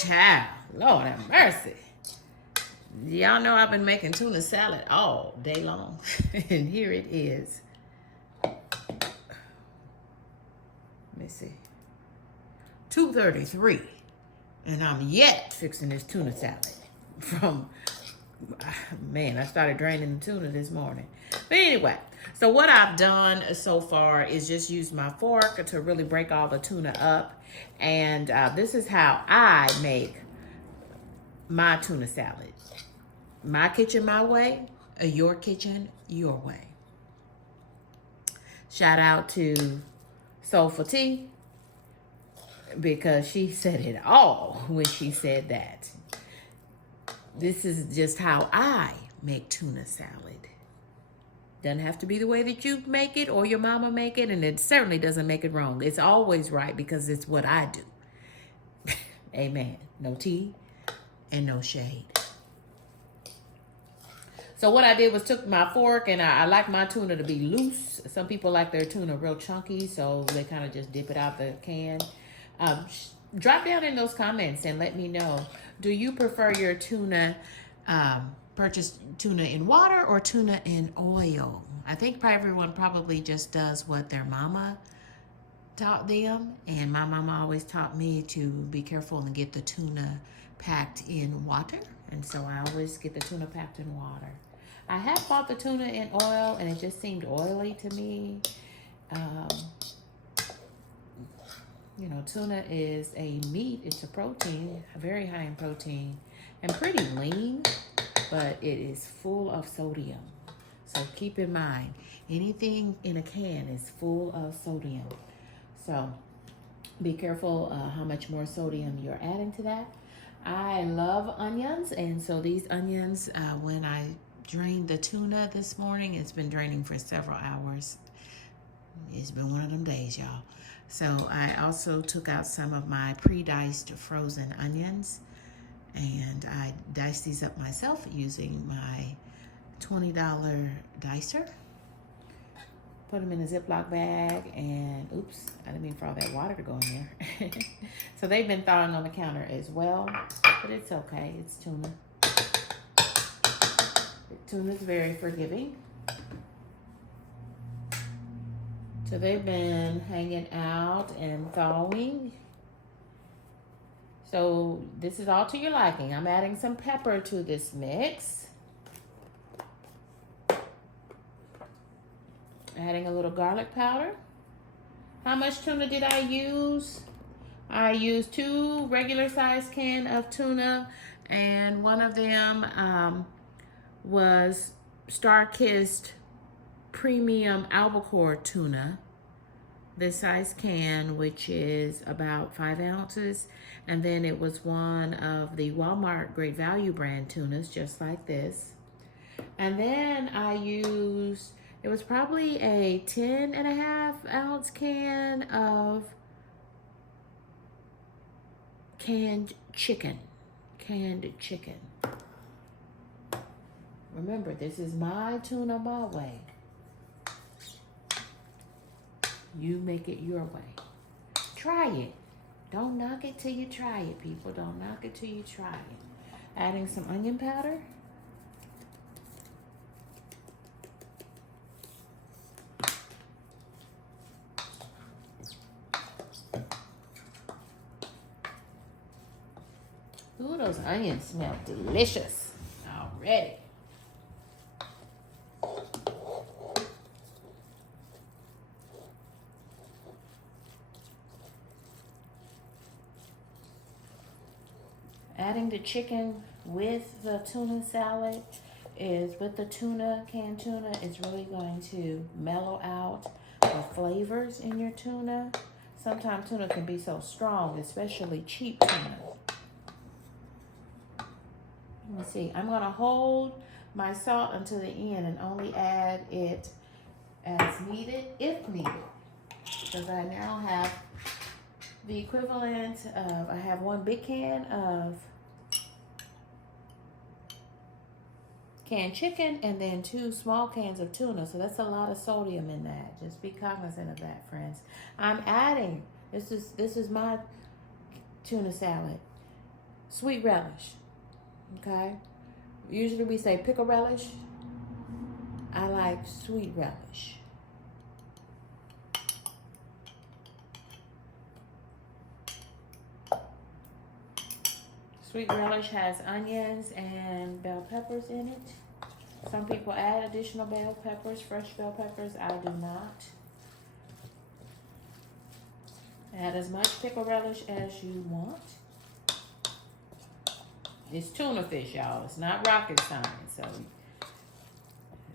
Child, Lord have mercy. Y'all know I've been making tuna salad all day long. And here it is. Let me see. 2:33. And I'm yet fixing this tuna salad. Man, I started draining the tuna this morning. But anyway, so what I've done so far is just use my fork to really break all the tuna up. And this is how I make my tuna salad. My kitchen, my way. Your kitchen, your way. Shout out to Soulful Tea, because she said it all when she said that. This is just how I make tuna salad. Doesn't have to be the way that you make it or your mama make it, and it certainly doesn't make it wrong. It's always right because it's what I do. Amen. No tea and no shade. So what I did was took my fork, and I like my tuna to be loose. Some people like their tuna real chunky, so they kind of just dip it out the can. Drop down in those comments and let me know. Do you prefer your tuna, purchase tuna in water or tuna in oil? I think everyone probably just does what their mama taught them. And my mama always taught me to be careful and get the tuna packed in water. And so I always get the tuna packed in water. I have bought the tuna in oil, and it just seemed oily to me. You know, tuna is a meat. It's a protein, very high in protein, and pretty lean, but it is full of sodium. So keep in mind, anything in a can is full of sodium. So be careful how much more sodium you're adding to that. I love onions, and so these onions, when I drained the tuna this morning, it's been draining for several hours. It's been one of them days, y'all. So I also took out some of my pre-diced frozen onions, and I diced these up myself using my $20 dicer. Put them in a Ziploc bag, and oops, I didn't mean for all that water to go in there. So they've been thawing on the counter as well, but it's okay. It's tuna. Tuna's very forgiving. So they've been hanging out and thawing. So this is all to your liking. I'm adding some pepper to this mix. Adding a little garlic powder. How much tuna did I use? I used 2 regular size cans of tuna, and one of them was Star-Kissed premium albacore tuna, this size can, which is about 5 ounces. And then it was one of the Walmart Great Value brand tunas, just like this. And then I used, it was probably a 10.5 ounce can of canned chicken. Remember, this is my tuna my way. You make it your way. Try it. Don't knock it till you try it, people. Don't knock it till you try it. Adding some onion powder. Ooh, those onions smell delicious already. Adding the chicken with the tuna salad with the tuna, canned tuna, is really going to mellow out the flavors in your tuna. Sometimes tuna can be so strong, especially cheap tuna. Let me see. I'm going to hold my salt until the end and only add it as needed, if needed. Because I now have the equivalent of, I have 1 big can of canned chicken and then 2 small cans of tuna. So that's a lot of sodium in that. Just be cognizant of that, friends. I'm adding, this is my tuna salad. Sweet relish. Okay? Usually we say pickle relish. I like sweet relish. Sweet relish has onions and bell peppers in it. Some people add additional bell peppers, fresh bell peppers. I do not. Add as much pickle relish as you want. It's tuna fish, y'all. It's not rocket science. So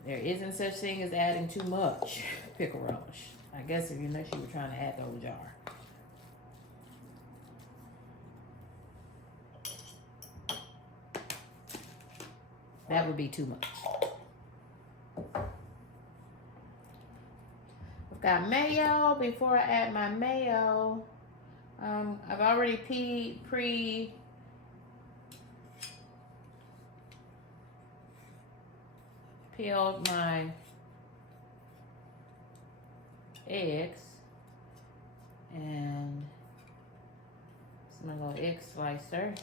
there isn't such thing as adding too much pickle relish. I guess unless you were trying to add the whole jar. That would be too much. I've got mayo. Before I add my mayo, I've already peeled my eggs, and it's my little egg slicer.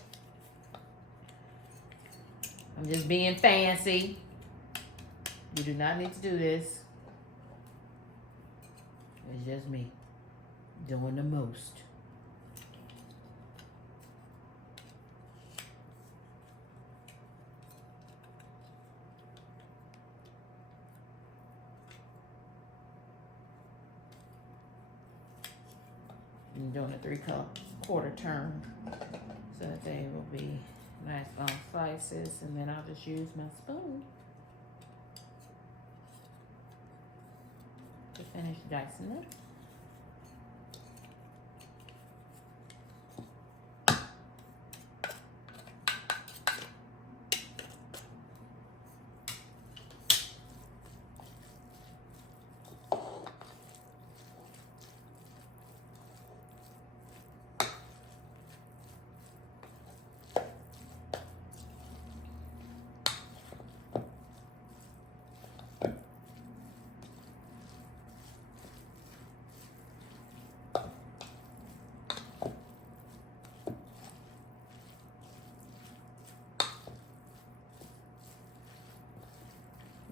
I'm just being fancy. You do not need to do this. It's just me doing the most. I'm doing a 3/4 turn so that they will be nice long slices, and then I'll just use my spoon to finish dicing it.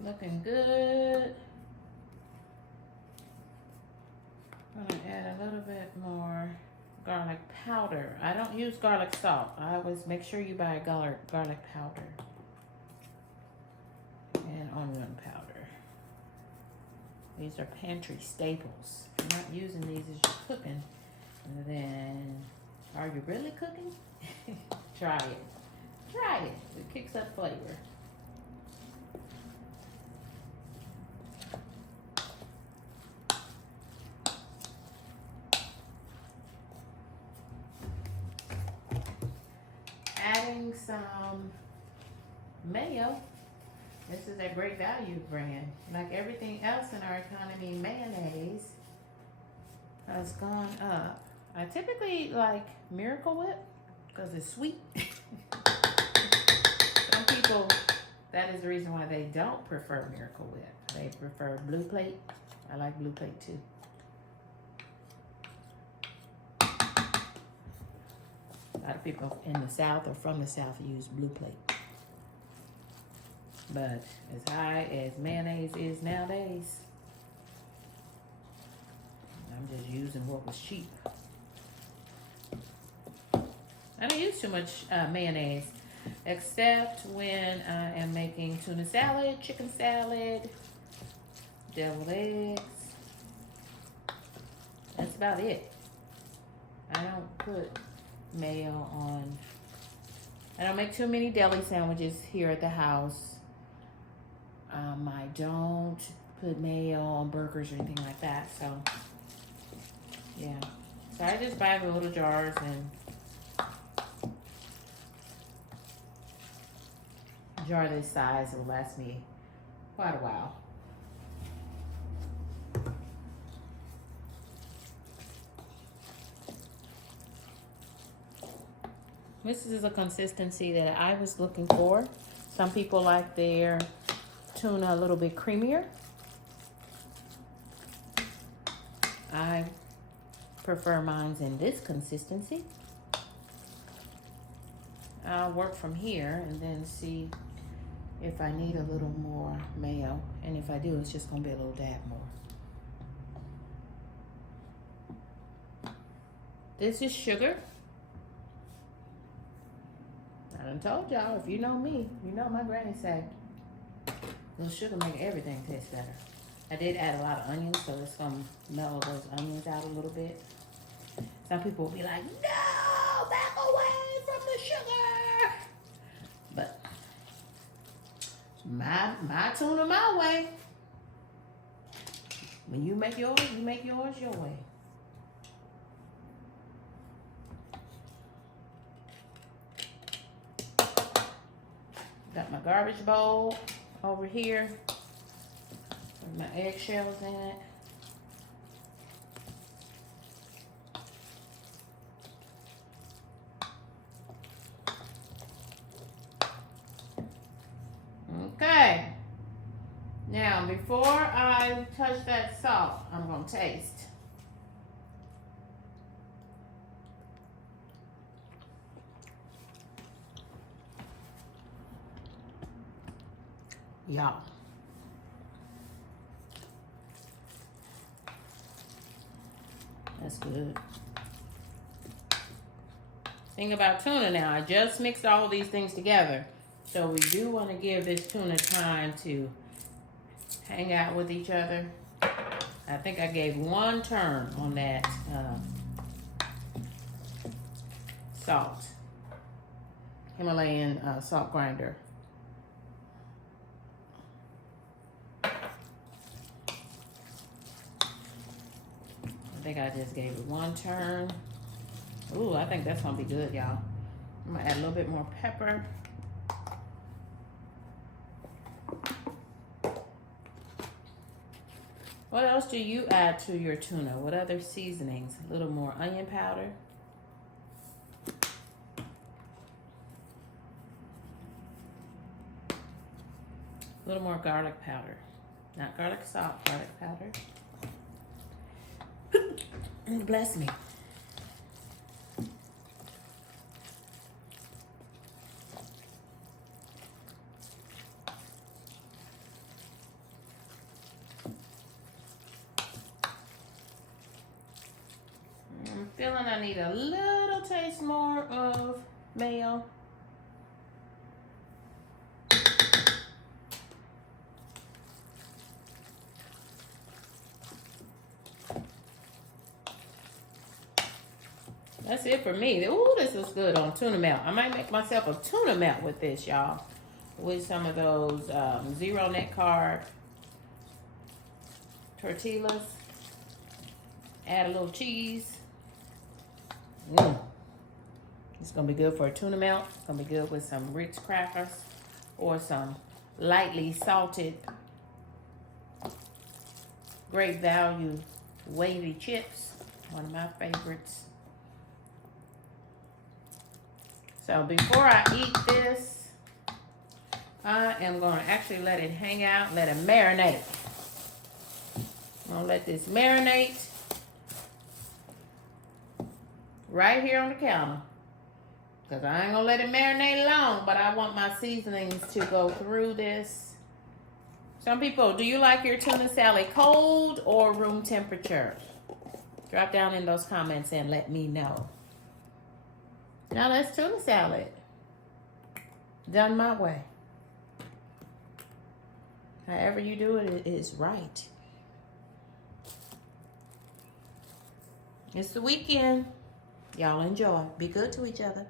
Looking good. I'm gonna add a little bit more garlic powder. I don't use garlic salt. I always make sure you buy garlic powder and onion powder. These are pantry staples. If you're not using these as you're cooking, and then are you really cooking? Try it. Try it. It kicks up flavor. Adding some mayo. This is a Great Value brand. Like everything else in our economy, mayonnaise has gone up. I typically like Miracle Whip because it's sweet. Some people, that is the reason why they don't prefer Miracle Whip. They prefer Blue Plate. I like Blue Plate too. A lot of people in the South or from the South use Blue Plate. But as high as mayonnaise is nowadays, I'm just using what was cheap. I don't use too much mayonnaise, except when I am making tuna salad, chicken salad, deviled eggs. That's about it. I don't put mayo on. I don't make too many deli sandwiches here at the house. I don't put mayo on burgers or anything like that. So, yeah. So I just buy the little jars, and a jar this size will last me quite a while. This is a consistency that I was looking for. Some people like their tuna a little bit creamier. I prefer mine in this consistency. I'll work from here and then see if I need a little more mayo. And if I do, it's just gonna be a little dab more. This is sugar. I done told y'all, if you know me, you know my granny said, little sugar make everything taste better. I did add a lot of onions, so it's gonna mellow those onions out a little bit. Some people will be like, no, back away from the sugar. But my tuna my way. When you make yours your way. Got my garbage bowl over here with my eggshells in it. Okay. Now, before I touch that salt, I'm going to taste. Y'all. That's good. Thing about tuna now, I just mixed all these things together. So we do want to give this tuna time to hang out with each other. I think I gave one turn on that salt. Himalayan salt grinder. I think I just gave it one turn. Ooh, I think that's gonna be good, y'all. I'm gonna add a little bit more pepper. What else do you add to your tuna? What other seasonings? A little more onion powder. A little more garlic powder. Not garlic salt, garlic powder. Bless me. I'm feeling I need a little taste more of mayo. That's it for me. Ooh, this is good on tuna melt. I might make myself a tuna melt with this, y'all. With some of those zero net carb tortillas. Add a little cheese. It's going to be good for a tuna melt. It's going to be good with some Ritz crackers or some lightly salted great value wavy chips. One of my favorites. So before I eat this, I am going to actually let it hang out, let it marinate. I'm going to let this marinate right here on the counter. Because I ain't going to let it marinate long, but I want my seasonings to go through this. Some people, do you like your tuna salad cold or room temperature? Drop down in those comments and let me know. Now that's tuna salad. Done my way. However you do it, it is right. It's the weekend. Y'all enjoy. Be good to each other.